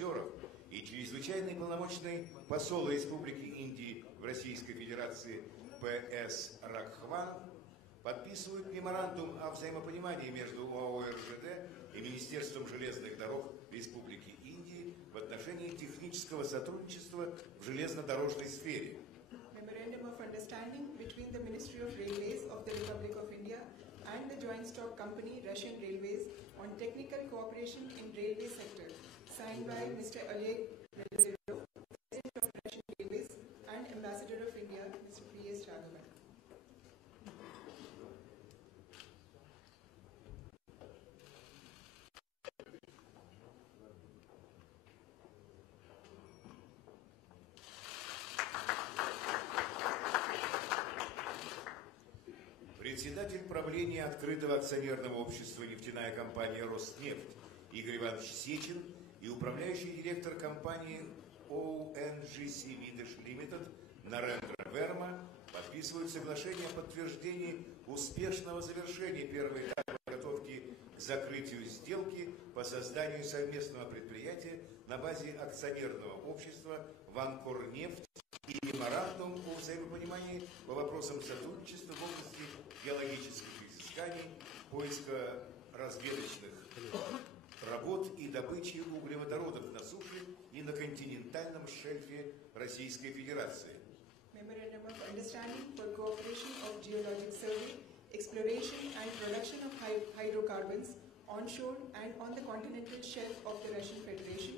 амбассадоров и чрезвычайный полномочный посол Республики Индии в Российской Федерации П.С. Ракхван подписывают меморандум о взаимопонимании между ОАО РЖД и Министерством железных дорог Республики Индии в отношении технического сотрудничества в железнодорожной сфере. Memorandum of Understanding between the Ministry of Railways of the Republic of India and the joint stock company Russian Railways on technical cooperation in railway sector, signed by Mr. Oleg President of Russian Railways and Ambassador of India, Mr. P.S. Raghavan. Председатель правления открытого акционерного общества «Нефтяная компания «Роснефть» Игорь Иванович Сечин и управляющий директор компании ONGC Videsh Limited Narendra Verma подписывают соглашение о подтверждении успешного завершения первого этапа подготовки к закрытию сделки по созданию совместного предприятия на базе акционерного общества «Ванкорнефть» и меморандум о взаимопонимании по вопросам сотрудничества в области геологических изысканий, поиска разведочных работ и добычи углеводородов на суше и на континентальном шельфе Российской Федерации. Memorandum of Understanding for Cooperation of Geologic Survey, Exploration and Production of Hydrocarbons onshore and on the continental shelf of the Russian Federation,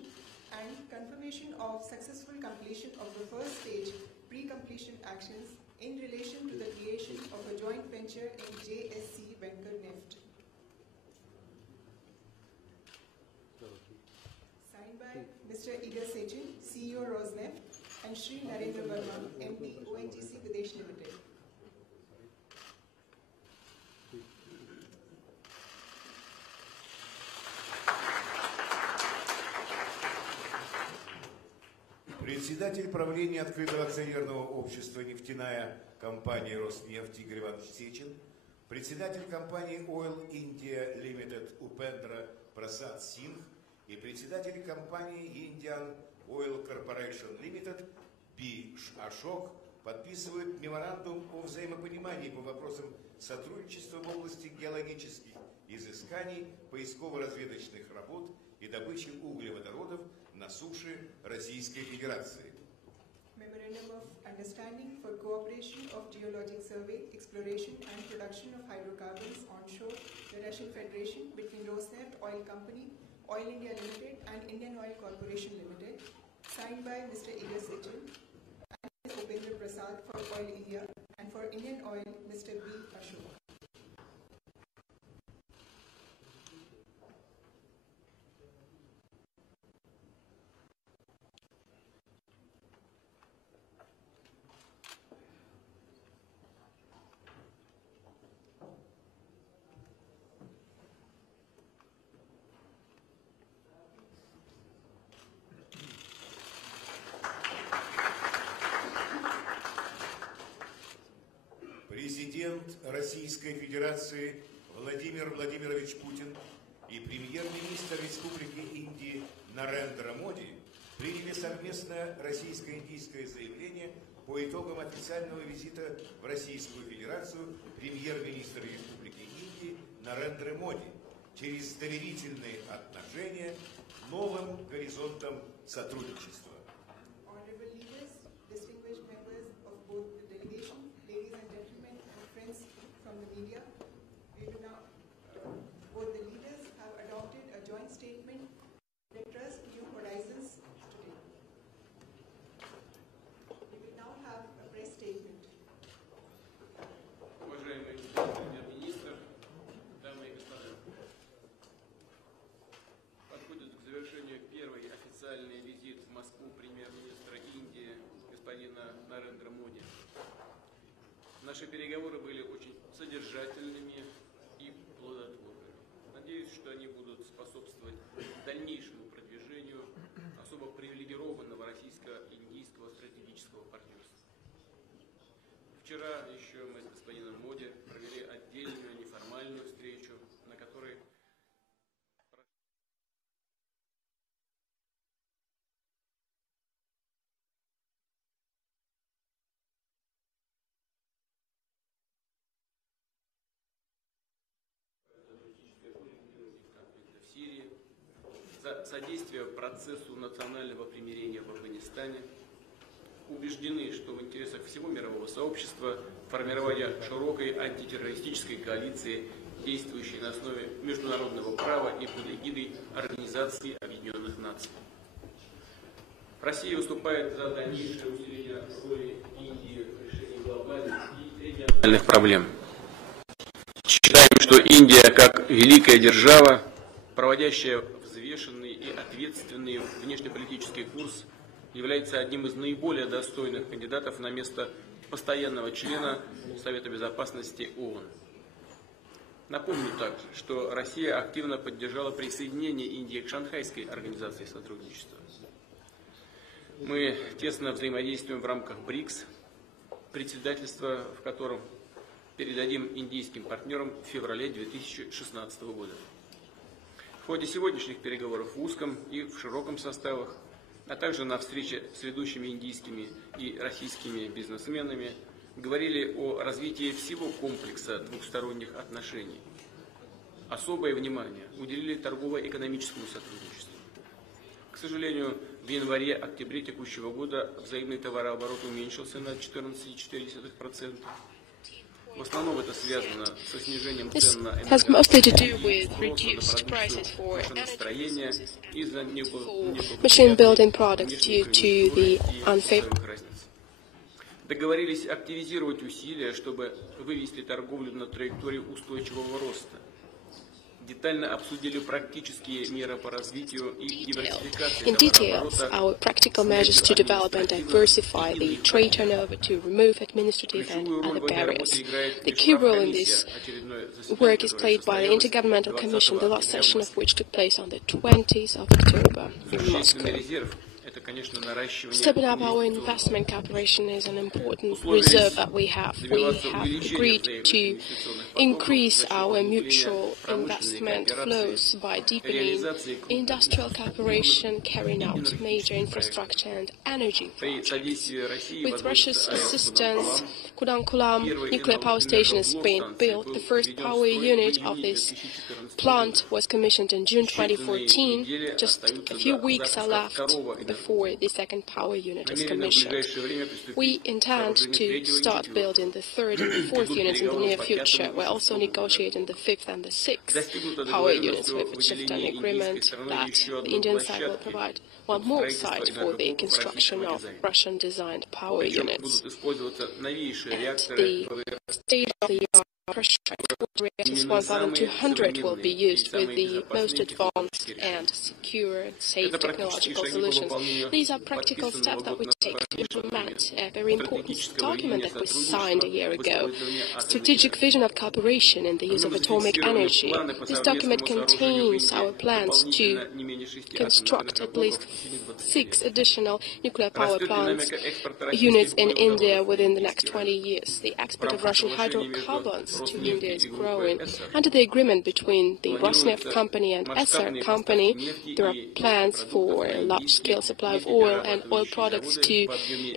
and confirmation of successful completion of the first stage pre-completion actions in relation to the creation of a joint venture in JSC Vankorneft. Signed by Mr. Igor Sechin, CEO Rosneft, and Shri Narendra Verma, MD ONGC Videsh Limited. Председатель правления открытого акционерного общества «Нефтяная компания «Роснефть» Игорь Иванович Сечин, председатель компании Oil India Limited Упендра Прасад Сингх и председатель компании Indian Oil Corporation Limited Би Ашок подписывают меморандум о взаимопонимании по вопросам сотрудничества в области геологических изысканий, поисково-разведочных работ и добычи углеводородов на суше Российской Федерации. Memorandum of Understanding for Cooperation of Geologic Survey, Exploration and Production of Hydrocarbons onshore, the Russian Federation between Rosneft Oil Company, Oil India Limited and Indian Oil Corporation Limited, signed by Mr. Igor Sechin and Mr. Upendra Prasad for Oil India and for Indian Oil, Mr. B. Ashok. Президент Российской Федерации Владимир Владимирович Путин и премьер-министр Республики Индии Нарендра Моди приняли совместное российско-индийское заявление по итогам официального визита в Российскую Федерацию премьер-министра Республики Индии Нарендры Моди через доверительные отношения новым горизонтам сотрудничества. Наши переговоры были очень содержательными и плодотворными. Надеюсь, что они будут способствовать дальнейшему продвижению особо привилегированного российско-индийского стратегического партнерства. Вчера еще мы с господином Моди провели отдельную неформальную встречу, на которой содействия процессу национального примирения в Афганистане, убеждены, что в интересах всего мирового сообщества формирование широкой антитеррористической коалиции, действующей на основе международного права и под эгидой Организации Объединенных Наций. Россия выступает за дальнейшее усиление роли Индии в решении глобальных и региональных проблем. Считаем, что Индия, как великая держава, проводящая взвешенный и ответственный внешнеполитический курс, является одним из наиболее достойных кандидатов на место постоянного члена Совета Безопасности ООН. Напомню также, что Россия активно поддержала присоединение Индии к Шанхайской организации сотрудничества. Мы тесно взаимодействуем в рамках БРИКС, председательство в котором передадим индийским партнерам в феврале 2016 года. В ходе сегодняшних переговоров в узком и в широком составах, а также на встрече с ведущими индийскими и российскими бизнесменами, говорили о развитии всего комплекса двухсторонних отношений. Особое внимание уделили торгово-экономическому сотрудничеству. К сожалению, в январе-октябре текущего года взаимный товарооборот уменьшился на 14,4%. В основном это связано со снижением цен на энергонастроение из-за machine building products due to the unfavorable. Договорились активизировать усилия, чтобы вывести торговлю на траекторию устойчивого роста. Детально обсудили практические меры по развитию и диверсификации In details, our practical measures to develop and diversify the trade turnover to remove administrative and other barriers. The key role in this work is played by the Intergovernmental Commission, the last session of which took place on the 20th of October in Moscow. Stepping up our investment cooperation is an important reserve that we have. We have agreed to increase our mutual investment flows by deepening industrial cooperation, carrying out major infrastructure and energy projects. With Russia's assistance, Kudankulam nuclear power station is being built. The first power unit of this plant was commissioned in June 2014. Just a few weeks are left before the second power unit is commissioned. We intend to start building the third and the fourth units in the near future. We're also negotiating the fifth and the sixth power units. We've achieved an agreement that the Indian side will provide one more site for the construction of Russian-designed power units. And the state-of-the-art pressure reactors 1,200 will be used with the most advanced and secure and safe technological solutions. These are practical steps that we take to implement a very important document that was signed a year ago, Strategic Vision of Cooperation in the Use of Atomic Energy. This document contains our plans to construct at least 6 additional nuclear power plants units in India within the next 20 years. The export of Russian hydrocarbons to India is growing. Under the agreement between the Rosneft company and SR company, there are plans for a large-scale supply of oil and oil products to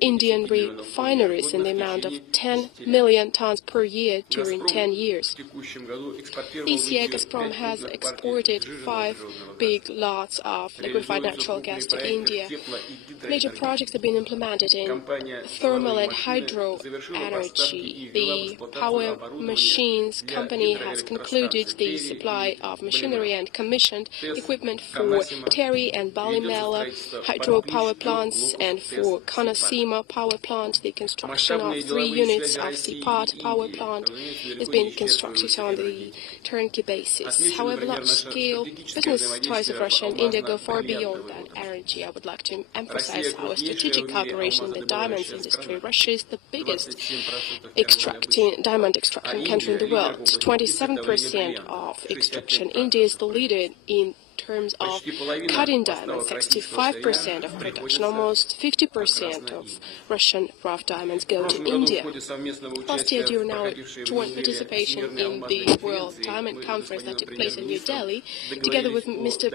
Indian refineries in the amount of 10 million tons per year during 10 years. This year, Gazprom has exported 5 big lots of liquefied natural gas to India. Major projects have been implemented in thermal and hydro energy. The power machines company has concluded the supply of machinery and commissioned equipment for Terry and Balimela hydropower plants, and for Kanasima power plant, the construction of 3 units of Sipat power plant is being constructed on the turnkey basis. However, large-scale business ties of Russia and India go far beyond that energy. I would like to emphasize our strategic cooperation in the diamonds industry. Russia is the biggest diamond extracting country in the world. 27% of extraction. India is the leader in terms of cutting diamonds, 65% of production, almost 50% of Russian rough diamonds go to India. Last year, during our joint participation in the World Diamond Conference that took place in New Delhi, together with Mr.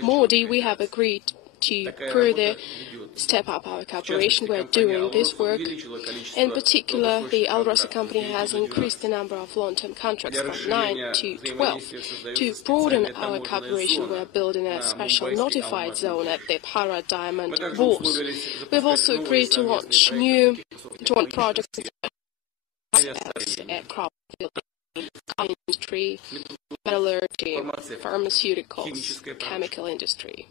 Modi, we have agreed to further step up our cooperation. We are doing this work. In particular, the Alrosa company has increased the number of long-term contracts from 9 to 12. To broaden our cooperation, we are building a special notified zone at the Para Diamond Bourse. We have also agreed to launch new joint projects in aircraft building, industry, metallurgy, pharmaceuticals, chemical industry.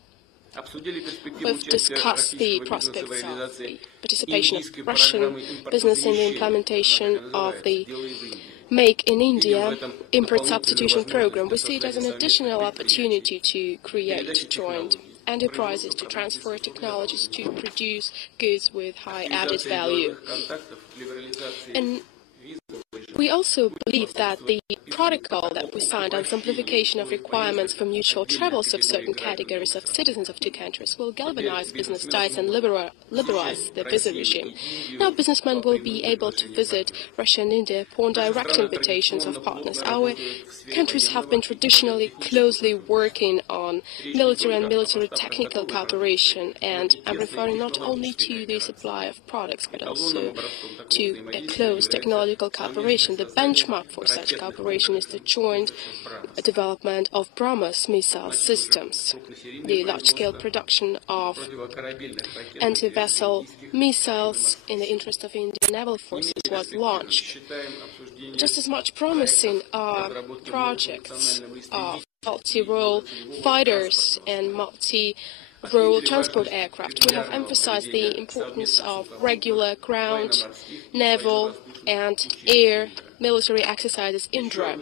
We've discussed the prospects of the participation of Russian business in the implementation of the Make in India import substitution program. We see it as an additional opportunity to create joint enterprises, to transfer technologies, to produce goods with high added value. And we also believe that the protocol that we signed on simplification of requirements for mutual travels of certain categories of citizens of two countries will galvanize business ties and liberalize the visa regime. Now businessmen will be able to visit Russia and India upon direct invitations of partners. Our countries have been traditionally closely working on military and military technical cooperation, and I'm referring not only to the supply of products but also to a close technological cooperation. The benchmark for such cooperation is the joint development of BrahMos missile systems. The large-scale production of anti-vessel missiles in the interest of Indian naval forces was launched. Just as much promising are projects of multi-role fighters and multi-role transport aircraft. We have emphasized the importance of regular ground, naval, and air military exercises Indra.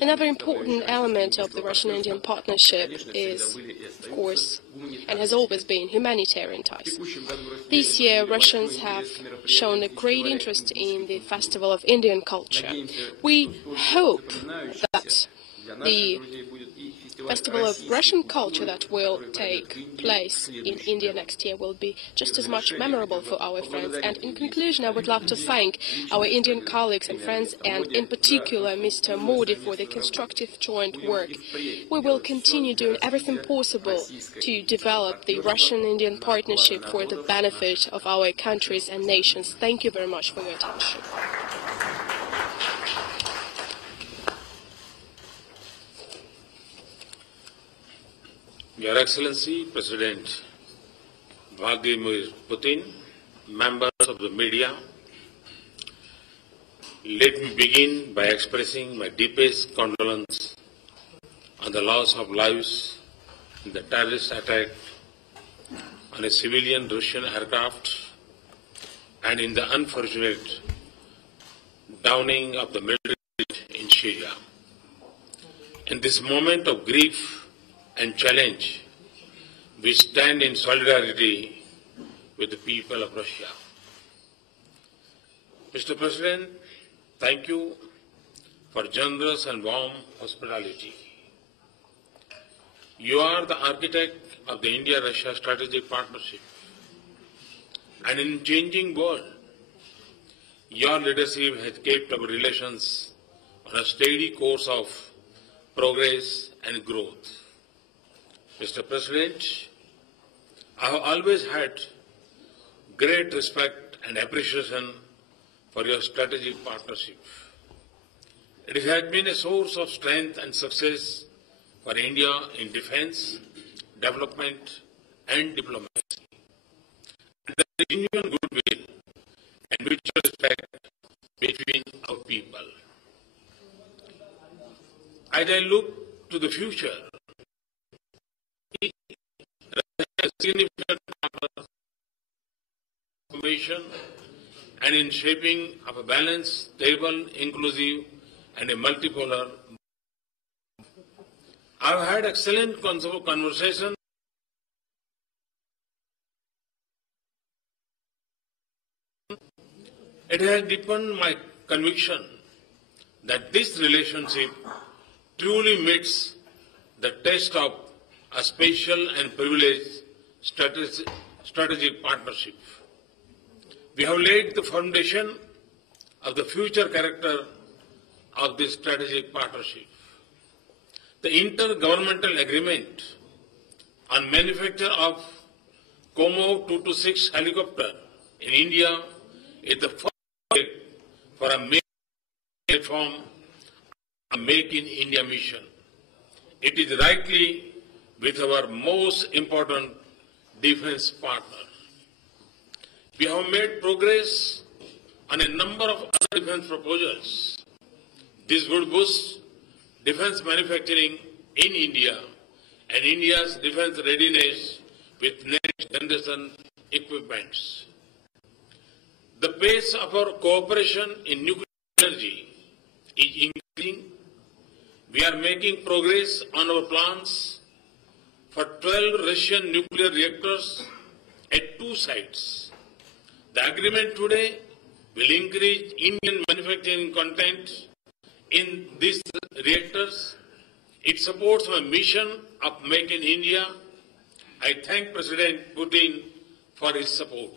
Another important element of the Russian-Indian partnership is, of course, and has always been, humanitarian ties. This year, Russians have shown a great interest in the Festival of Indian Culture. We hope that the Festival of Russian Culture that will take place in India next year will be just as much memorable for our friends. And in conclusion, I would like to thank our Indian colleagues and friends, and in particular Mr. Modi, for the constructive joint work. We will continue doing everything possible to develop the Russian-Indian partnership for the benefit of our countries and nations. Thank you very much for your attention. Your Excellency, President Vladimir Putin, members of the media, let me begin by expressing my deepest condolence on the loss of lives in the terrorist attack on a civilian Russian aircraft and in the unfortunate downing of the military in Syria. In this moment of grief and challenge, we stand in solidarity with the people of Russia. Mr. President, thank you for generous and warm hospitality. You are the architect of the India-Russia strategic partnership. And in a changing world, your leadership has kept our relations on a steady course of progress and growth. Mr. President, I have always had great respect and appreciation for your strategic partnership. It has been a source of strength and success for India in defense, development, and diplomacy. And there is genuine goodwill and mutual respect between our people. As I look to the future, a significant transformation and in shaping of a balanced, stable, inclusive, and a multipolar. I've had excellent conversation. It has deepened my conviction that this relationship truly meets the test of a special and privileged strategic partnership. We have laid the foundation of the future character of this strategic partnership. The intergovernmental agreement on manufacture of Como 226 helicopter in India is the first project for a main platform, a Make in India mission. It is rightly with our most important defense partner. We have made progress on a number of other defense proposals. This would boost defense manufacturing in India and India's defense readiness with next generation equipments. The pace of our cooperation in nuclear energy is increasing. We are making progress on our plans for 12 Russian nuclear reactors at 2 sites. The agreement today will increase Indian manufacturing content in these reactors. It supports our mission of Make in India. I thank President Putin for his support.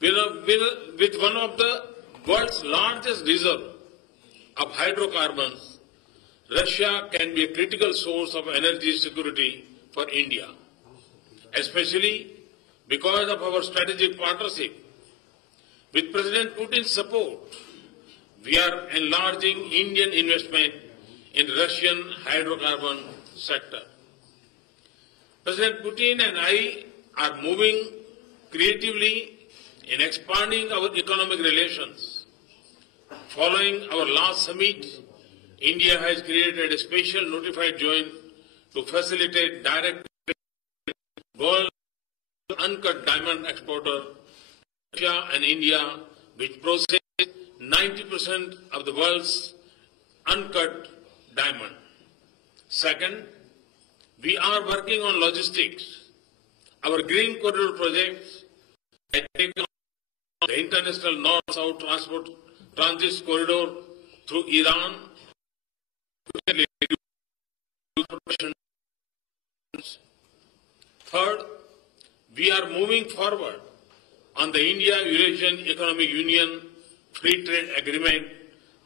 With one of the world's largest reserves of hydrocarbons, Russia can be a critical source of energy security for India, especially because of our strategic partnership. With President Putin's support, we are enlarging Indian investment in Russian hydrocarbon sector. President Putin and I are moving creatively in expanding our economic relations. Following our last summit, India has created a special notified joint to facilitate direct world uncut diamond exporter, Russia and India, which process 90% of the world's uncut diamond. Second, we are working on logistics. Our Green Corridor projects has taken on the international north-south transit corridor through Iran. Third, we are moving forward on the India-Eurasian Economic Union Free Trade Agreement.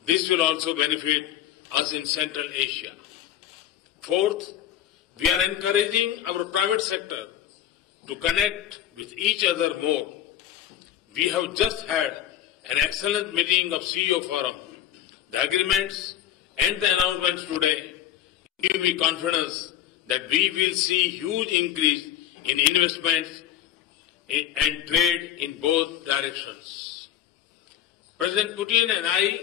This will also benefit us in Central Asia. Fourth, we are encouraging our private sector to connect with each other more. We have just had an excellent meeting of CEO Forum. The agreements and the announcements today give me confidence that we will see huge increase in investments and trade in both directions. President Putin and I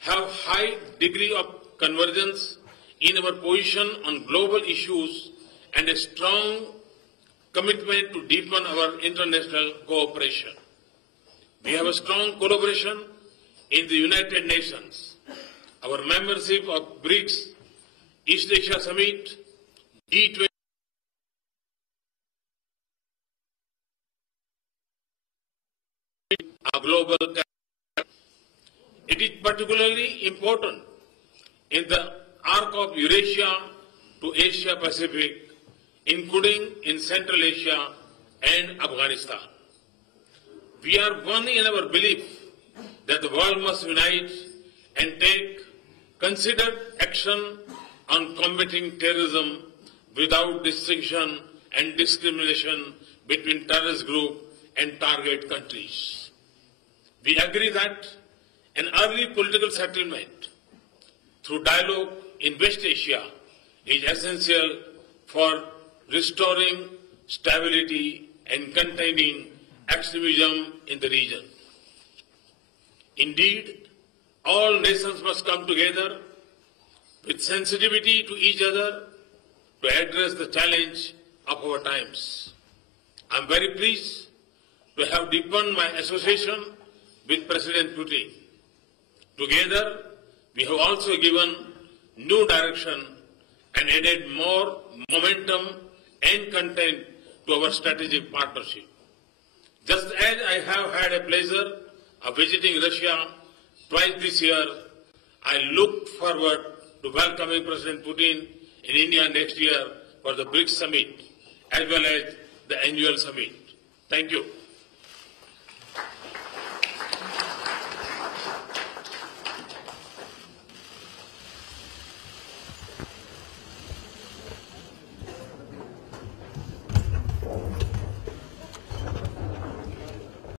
have high degree of convergence in our position on global issues and a strong commitment to deepen our international cooperation. We have a strong collaboration in the United Nations. Our membership of BRICS, East Asia Summit, G20, a global. It is particularly important in the arc of Eurasia to Asia Pacific, including in Central Asia and Afghanistan. We are one in our belief that the world must unite and take considered action on combating terrorism without distinction and discrimination between terrorist group and target countries. We agree that an early political settlement through dialogue in West Asia is essential for restoring stability and containing extremism in the region. Indeed, all nations must come together with sensitivity to each other to address the challenge of our times. I am very pleased to have deepened my association with President Putin. Together, we have also given new direction and added more momentum and content to our strategic partnership. Just as I have had a pleasure of visiting Russia twice this year, I look forward to welcoming President Putin in India next year for the BRICS summit as well as the annual summit. Thank you.